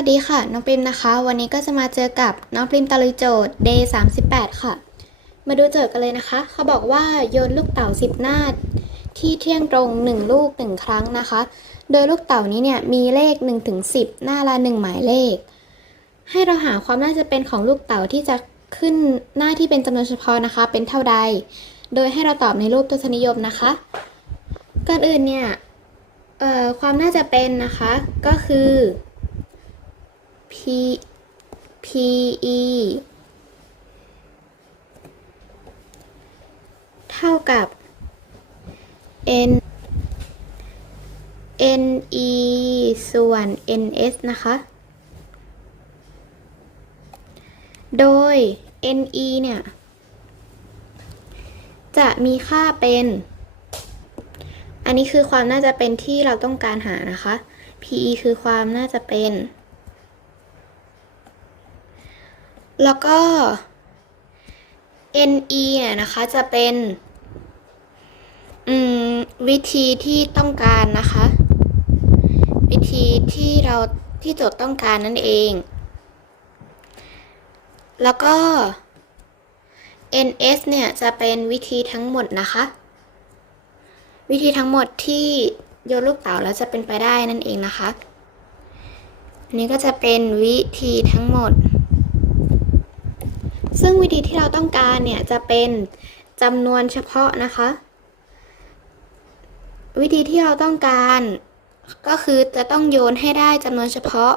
สวัสดีค่ะ น้องปริมนะคะ วันนี้ก็จะมาเจอกับน้องปริมตะลุยโจทย์ day 38 ค่ะ มาดูโจทย์กันเลยนะคะ เขาบอกว่าโยนลูกเต๋า10 หน้า ที่เที่ยงตรง 1 ลูก 1 ครั้งนะคะ โดยลูกเต๋านี้เนี่ยมีเลข1ถึง10 หน้าละ 1 หมายเลข ให้เราหาความน่าจะเป็นของลูกเต๋าที่จะขึ้นหน้าที่เป็นจำนวนเฉพาะนะคะ เป็นเท่าใด โดยให้เราตอบในรูปทศนิยมนะคะก่อนอื่นเนี่ยเอ่อความน่าจะเป็นนะคะก็คือ P P E เท่ากับ N N E ส่วน N S นะคะ โดย N E เนี่ย จะมีค่าเป็น อันนี้คือความน่าจะเป็นที่เราต้องการหานะคะ P E คือความน่าจะเป็น แล้วก็ NE เนี่ยนะคะจะเป็นวิธีที่ต้องการนะคะ วิธีที่เราที่โจทย์ต้องการนั่นเอง แล้วก็ NS เนี่ยจะเป็นวิธีทั้งหมดนะคะ วิธีทั้งหมดที่โยนลูกเต๋าแล้วจะเป็นไปได้นั่นเองนะคะ อันนี้ก็จะเป็นวิธีทั้งหมด ซึ่งวิธีที่เราต้องการเนี่ยจะเป็นจำนวนเฉพาะนะคะ วิธีที่เราต้องการก็คือจะต้องโยนให้ได้จำนวนเฉพาะ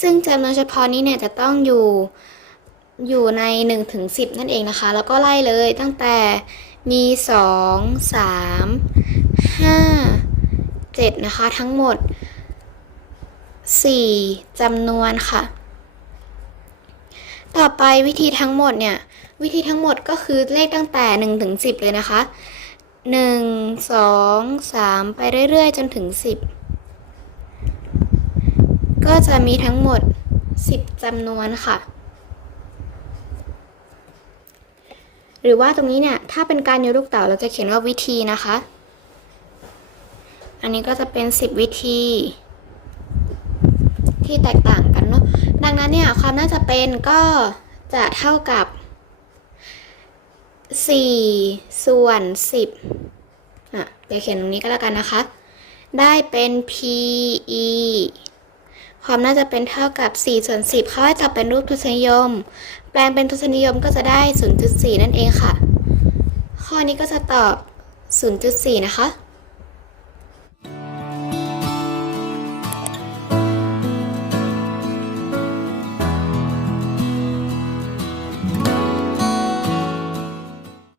ซึ่งจำนวนเฉพาะนี้เนี่ยจะต้องอยู่อยู่ใน1ถึง10นั่นเองนะคะ แล้วก็ไล่เลยตั้งแต่มี 2 3 5 7 นะคะ ทั้งหมด 4จำนวนค่ะ ต่อไปวิธีทั้งหมดเนี่ย วิธีทั้งหมดก็คือเลขตั้งแต่1ถึง10 เลยนะคะ 1 2 3 ไปเรื่อยๆ จนถึง 10 ก็จะมีทั้งหมด 10จำนวนค่ะ หรือว่าตรงนี้เนี่ย ถ้าเป็นการโยนลูกเต๋าเราจะเขียนว่าวิธีนะคะ อันนี้ก็จะเป็น 10 วิธี ที่แตกต่างกันเนาะดังนั้นเนี่ยความน่าจะเป็นก็จะเท่ากับ 4 ส่วน 10อะเดี๋ยวเขียนตรงนี้ก็แล้วกันนะคะ ได้เป็น PE ความน่าจะเป็นเท่ากับ4ส่วน10เขาให้จับเป็นรูปทศนิยม แปลงเป็นทศนิยมก็จะได้ 0.4 นั่นเองค่ะ ข้อนี้ก็จะตอบ 0.4 นะคะ